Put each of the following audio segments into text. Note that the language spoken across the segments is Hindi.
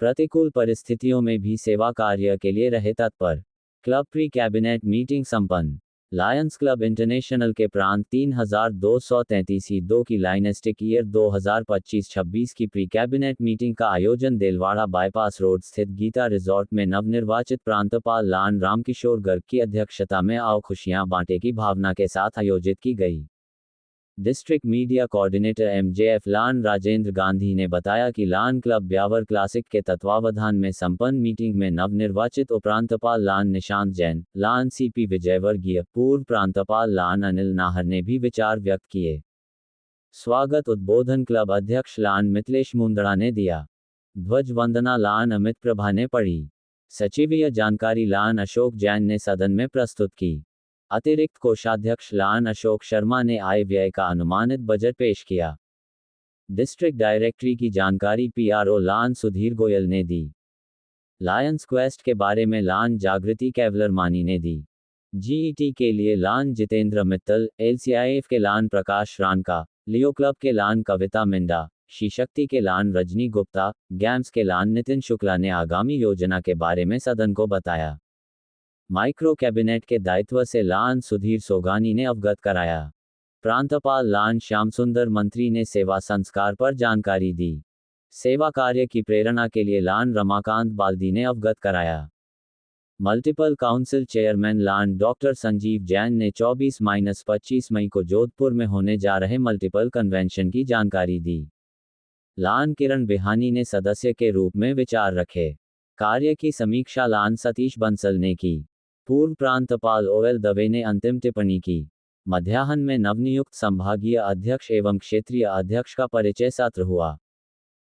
प्रतिकूल परिस्थितियों में भी सेवा कार्य के लिए रहे तत्पर। क्लब प्री कैबिनेट मीटिंग संपन्न। लायंस क्लब इंटरनेशनल के प्रांत 3233 की लाइनेस्टिक ईयर 2025-26 की प्री कैबिनेट मीटिंग का आयोजन देलवाड़ा बाईपास रोड स्थित गीता रिजॉर्ट में नवनिर्वाचित प्रांतपाल लान रामकिशोर गर्ग की अध्यक्षता में आओ खुशियां बांटे की भावना के साथ आयोजित की गई। डिस्ट्रिक्ट मीडिया कोऑर्डिनेटर एमजेएफ लान राजेंद्र गांधी ने बताया कि लान क्लब ब्यावर क्लासिक के तत्वावधान में संपन्न मीटिंग में नवनिर्वाचित उपप्रांतपाल लान निशांत जैन, लान सीपी विजयवर्गीय, पूर्व प्रांतपाल लान अनिल नाहर ने भी विचार व्यक्त किए। स्वागत उद्बोधन क्लब अध्यक्ष लान मिथिलेश मुंदड़ा ने दिया। ध्वज वंदना लान अमित प्रभा ने पढ़ी। सचिवीय जानकारी लान अशोक जैन ने सदन में प्रस्तुत की। अतिरिक्त कोषाध्यक्ष लान अशोक शर्मा ने आय व्यय का अनुमानित बजट पेश किया। डिस्ट्रिक्ट डायरेक्टरी की जानकारी पीआरओ लान सुधीर गोयल ने दी। लायंस क्वेस्ट के बारे में लान जागृति कैवलर मानी ने दी। जीईटी के लिए लान जितेंद्र मित्तल, एलसीआईएफ के लान प्रकाश रानका, लियो क्लब के लान कविता मिंडा, शीशक्ति के लान रजनी गुप्ता, गैम्स के लान नितिन शुक्ला ने आगामी योजना के बारे में सदन को बताया। माइक्रो कैबिनेट के दायित्व से लान सुधीर सोगानी ने अवगत कराया। प्रांतपाल लान श्यामसुंदर मंत्री ने सेवा संस्कार पर जानकारी दी। सेवा कार्य की प्रेरणा के लिए लान रमाकांत बाल्दी ने अवगत कराया। मल्टीपल काउंसिल चेयरमैन लान डॉक्टर संजीव जैन ने 24-25 मई को जोधपुर में होने जा रहे मल्टीपल कन्वेंशन की जानकारी दी। लान किरण बिहानी ने सदस्य के रूप में विचार रखे। कार्य की समीक्षा लान सतीश बंसल ने की। पूर्व प्रांतपाल ओएल दवे ने अंतिम टिप्पणी की। मध्याह्न में नवनियुक्त संभागीय अध्यक्ष एवं क्षेत्रीय अध्यक्ष का परिचय सत्र हुआ।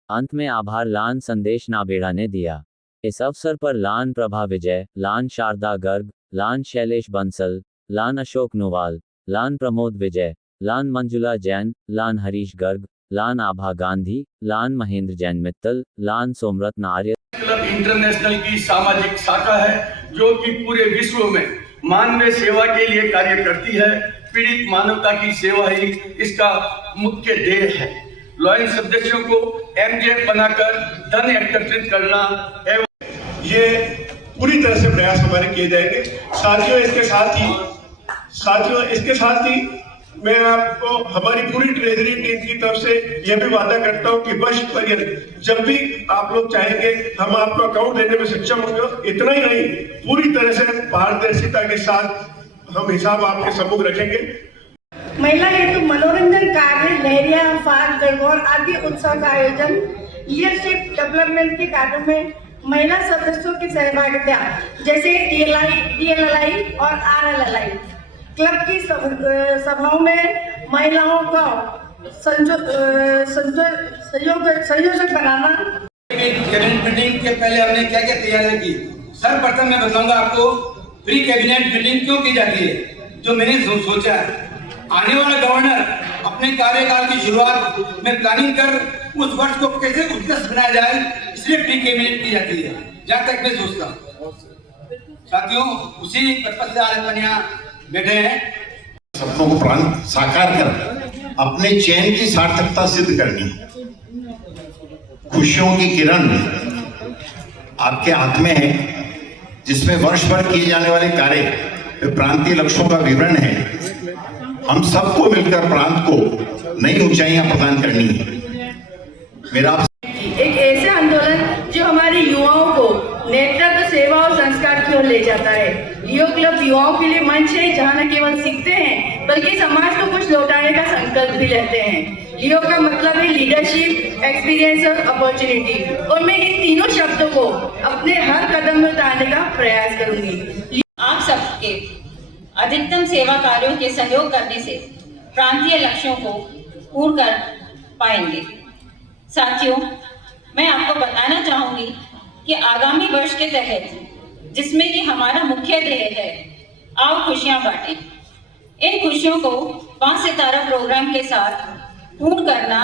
अंत में आभार लान संदेश नाबेड़ा ने दिया। इस अवसर पर लान प्रभा विजय, लान शारदा गर्ग, लान शैलेश बंसल, लान अशोक नोवाल, लान प्रमोद विजय, लान मंजुला जैन, लान हरीश गर्ग, लान आभा गांधी, लान महेंद्र जैन मित्तल, लान सोमरत्न आर्य। क्लब इंटरनेशनल की सामाजिक शाखा है जो कि पूरे विश्व में मानवीय सेवा के लिए कार्य करती है। पीड़ित मानवता की सेवा ही इसका मुख्य ध्येय है। लायंस सदस्यों को एमजेएफ बनाकर धन एकत्रित करना एवं ये पूरी तरह से प्रयास हमारे किए जाएंगे। साथियों इसके साथ ही मैं आपको हमारी पूरी ट्रेजरी टीम की तरफ से यह भी वादा करता हूं कि वर्ष पर्यंत जब भी आप लोग चाहेंगे हम आपको अकाउंट देने में सक्षम होंगे। इतना ही नहीं, पूरी तरह से पारदर्शिता के साथ हम हिसाब आपके सम्मुख रखेंगे। महिला हेतु मनोरंजन कार्य, लहरिया, फाग, गणगौर आदि उत्सव का आयोजन, लीडरशिप डेवलपमेंट के कार्यों में महिला सदस्यों की सहभागिता जैसे डीएलएलआई और आरएलएलआई, क्लब की सभाओं में महिलाओं का संयोजक बनाना। कैबिनेट मीटिंग के पहले हमने क्या क्या तैयारियां की, सर्वप्रथम मैं बताऊंगा आपको प्री कैबिनेट मीटिंग क्यों की जाती है। जो मैंने सोचा है, आने वाला गवर्नर अपने कार्यकाल की शुरुआत में प्लानिंग कर उस वर्ष को कैसे उत्कृष्ट बनाया जाए, इसलिए प्री कैबिनेट की जाती है, जहां तक मैं सोचता हूँ। साथियों, उसी पर्पज से आज अपन यहाँ बैठे हैं। सपनों को प्राण साकार कर अपने चयन की सार्थकता सिद्ध करनी। खुशियों की किरण आपके हाथ में है, जिसमें वर्ष भर किए जाने वाले कार्य प्रांतीय लक्ष्यों का विवरण है। हम सबको मिलकर प्रांत को नई ऊंचाइयां प्रदान करनी है। मेरा एक ऐसे आंदोलन जो हमारे युवाओं को नेतृत्व, सेवा और संस्कार की ओर ले जाता है। लियो क्लब युवाओं के लिए मंच है जहां न केवल सीखते हैं बल्कि समाज को कुछ लौटाने का संकल्प भी लेते हैं। लियो का मतलब है लीडरशिप, एक्सपीरियंस और अपॉर्चुनिटी, और मैं इन तीनों शब्दों को अपने हर कदम में उतारने का प्रयास करूंगी। आप सबके अधिकतम सेवा कार्यों के सहयोग करने से प्रांतीय लक्ष्यों को पूर्ण कर पाएंगे। साथियों, मैं आपको बताना चाहूंगी कि आगामी वर्ष के तहत, जिसमें कि हमारा मुख्य ध्येय है आओ खुशियां बांटें, इन खुशियों को 5 सितारा प्रोग्राम के साथ पूर्ण करना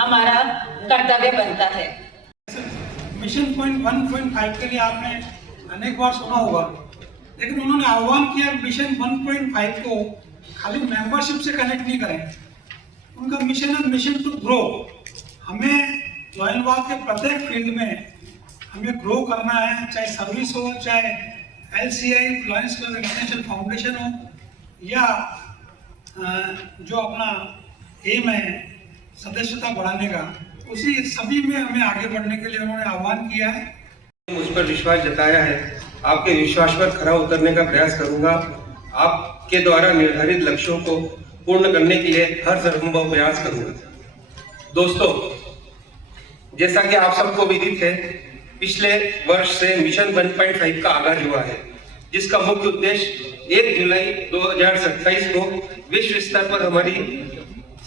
हमारा कर्तव्य बनता है। मिशन पॉइंट 1.5 के लिए आपने अनेक बार सुना होगा, लेकिन उन्होंने आह्वान किया मिशन 1.5 को खाली मेंबरशिप से कनेक्ट नहीं करें। उनका मिशन है मिशन टू ग्रो। हमें लॉयनवाल के प्रत्येक फील्ड में हमें ग्रो करना है, चाहे सर्विस हो, चाहे LCI Lions club international foundation हो, या जो अपना एम है सदस्यता बढ़ाने का, उसी सभी में हमें आगे बढ़ने के लिए उन्होंने आह्वान किया है। मुझ पर विश्वास जताया है, आपके विश्वास पर खरा उतरने का प्रयास करूंगा। आपके द्वारा निर्धारित लक्ष्यों को पूर्ण करने के लिए हर संभव प्रयास करूंगा। दोस्तों, जैसा कि आप सबको विदित है, पिछले वर्ष से मिशन 1.5 का आगाज हुआ है, जिसका मुख्य उद्देश्य 1 जुलाई 2027 को विश्व स्तर पर हमारी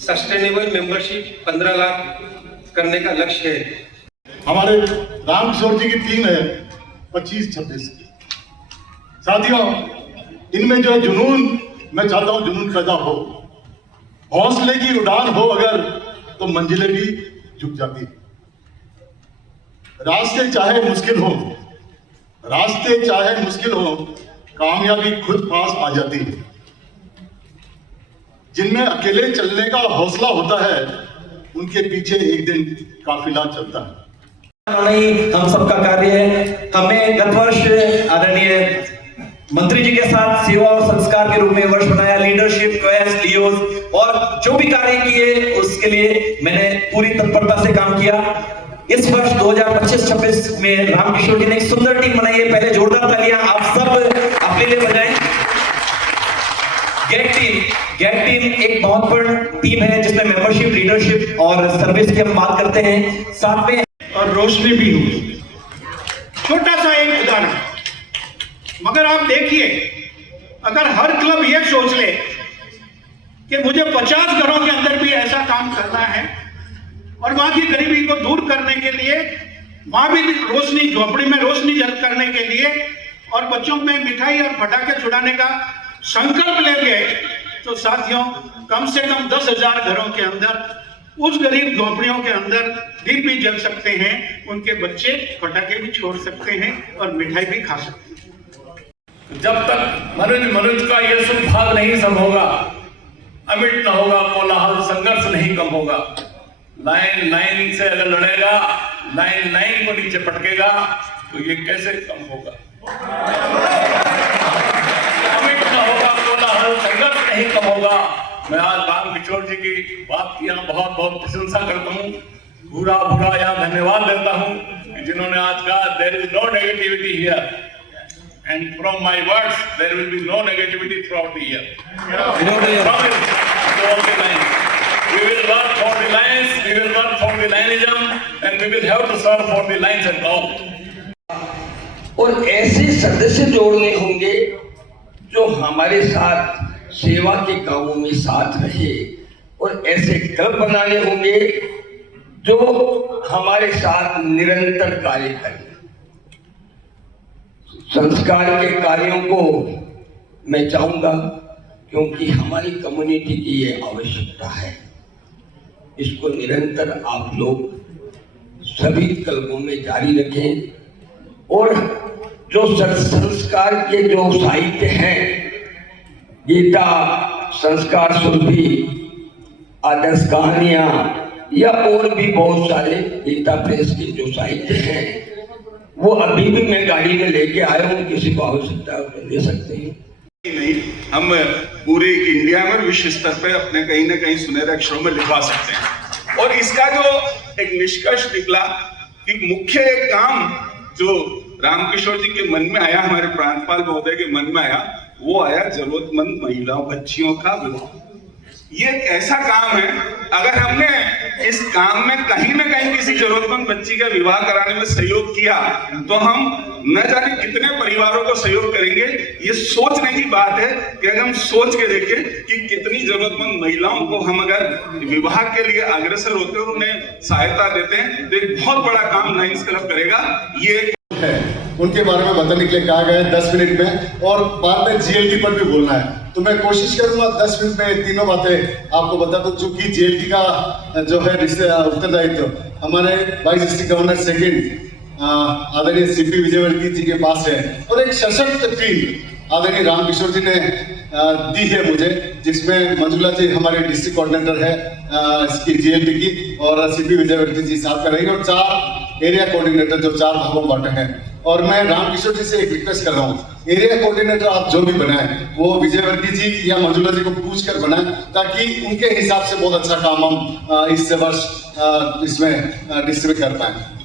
सस्टेनेबल मेंबरशिप 15 लाख करने का लक्ष्य है। हमारे रामकिशोर जी की टीम है 25-26 की। साथियों, इनमें जो जुनून, मैं चाहता हूं जुनून पैदा हो, हौसले की उड़ान हो अगर, तो मंजिलें भी झुक जाती। रास्ते चाहे मुश्किल हो, कामयाबी खुद पास आ जाती है। जिनमें अकेले चलने का हौसला होता है, उनके पीछे एक दिन काफिला चलता है। हम सबका कार्य है। हमें गत वर्ष आदरणीय मंत्री जी के साथ सेवा और संस्कार के रूप में वर्ष बनाया, लीडरशिप, क्वेस्ट, लियोस और जो भी कार्य किए उसके लिए मैंने पूरी तत्परता से काम किया। इस वर्ष 2025-26 में रामकिशोर जी ने एक सुंदर टीम बनाई है। पहले जोरदार तालियां आप सब अपने लिए बजाएं। गेट टीम एक बहुत बड़ी टीम है जिसमें मेंबरशिप, लीडरशिप और सर्विस की हम बात करते हैं। साथ में और रोशनी भी हुई। छोटा सा एक उदाहरण, मगर आप देखिए, अगर हर क्लब ये सोच ले कि मुझे 50 घरों के अंदर भी ऐसा काम करना है और वहां की गरीबी को दूर करने के लिए, वहां भी रोशनी, झोपड़ी में रोशनी करने के लिए और बच्चों में मिठाई और पटाखे छुड़ाने का संकल्प लेंगे, तो साथियों कम से कम 10,000 घरों के अंदर, उस गरीब झोपड़ियों के अंदर दीप भी जल सकते हैं, उनके बच्चे पटाखे भी छोड़ सकते हैं और मिठाई भी खा सकते हैं। जब तक मनुष्य का यह सुख भाग नहीं सम होगा, अमिट न होगा कोलाहल, संघर्ष नहीं कम होगा। लाइन से अगर लड़ेगा, लाइन को नीचे पटकेगा, तो ये कैसे कम होगा? अमिट न होगा कोलाहल, संघर्ष नहीं कम होगा। मैं आज रामकिशोर जी की बात की यहाँ बहुत बहुत प्रशंसा करता हूँ, पूरा यहाँ धन्यवाद देता हूँ, जिन्होंने आज कहा there is no negativity here, and from my words there will be no negativity throughout the year. We will work for the lions, we will work for the lionism, and we will have to serve for the lions and all. और ऐसे सदस्य जोड़ने होंगे जो हमारे साथ सेवा के कामों में साथ रहे, और ऐसे क्लब बनाने होंगे जो हमारे साथ निरंतर कार्य करें। संस्कार के कार्यों को मैं चाहूंगा, क्योंकि हमारी कम्युनिटी की ये आवश्यकता है। इसको निरंतर आप लोग सभी क्लबों में जारी रखें, और जो संस्कार के जो साहित्य हैं, गीता, संस्कार सुरभि, आदर्श कहानियां या और भी बहुत सारे गीता प्रेस के जो साहित्य हैं, वो अभी भी मैं गाड़ी में लेके आया हूँ, किसी को आवश्यकता ले सकते हैं। नहीं, हम पूरे इंडिया में विश्व स्तर पे अपने कहीं ना कहीं सुनहरे अक्षरों में लिखवा सकते हैं। और इसका जो एक निष्कर्ष निकला कि मुख्य एक काम जो रामकिशोर जी के मन में आया, हमारे प्रांतपाल महोदय के मन में आया, वो आया जरूरतमंद महिलाओं, बच्चियों का विवाह। ये एक ऐसा काम है, अगर हमने इस काम में कहीं ना कहीं किसी जरूरतमंद बच्ची का विवाह कराने में सहयोग किया, तो हम न जाने कितने परिवारों को सहयोग करेंगे। ये सोचने की बात है कि अगर हम सोच के देखें कि कितनी जरूरतमंद महिलाओं को हम अगर विवाह के लिए अग्रसर होते हैं, उन्हें सहायता देते हैं, तो एक बहुत बड़ा काम लायंस क्लब करेगा। ये है उनके बारे में बताने के लिए कहा गया है 10 मिनट में, और बाद में GLT पर भी बोलना है, तो मैं कोशिश करूंगा 10 मिनट में तीनों बातें आपको बता दूं। चूंकि GLT का जो है उत्तरदायित्व हमारे वाइस डिस्ट्रिक्ट गवर्नर सेकेंड आदरणीय CP विजयवर्गीय जी के पास है, और एक सशक्त टीम आदरणीय रामकिशोर जी ने दी है मुझे, जिसमें मंजुला जी हमारे डिस्ट्रिक्ट कोऑर्डिनेटर है इसकी GLT की, और CP विजयवर्गीय जी साथ करेंगे, और 4 एरिया कोऑर्डिनेटर जो 4 भागों में बांटे हैं। और मैं रामकिशोर जी से एक रिक्वेस्ट कर रहा हूँ, एरिया कोऑर्डिनेटर आप जो भी बनाए वो विजयवर्गीय जी या मंजुला जी को पूछ कर बनाए, ताकि उनके हिसाब से बहुत अच्छा काम हम इस वर्ष इसमें डिस्ट्रीब्यूट कर पाए।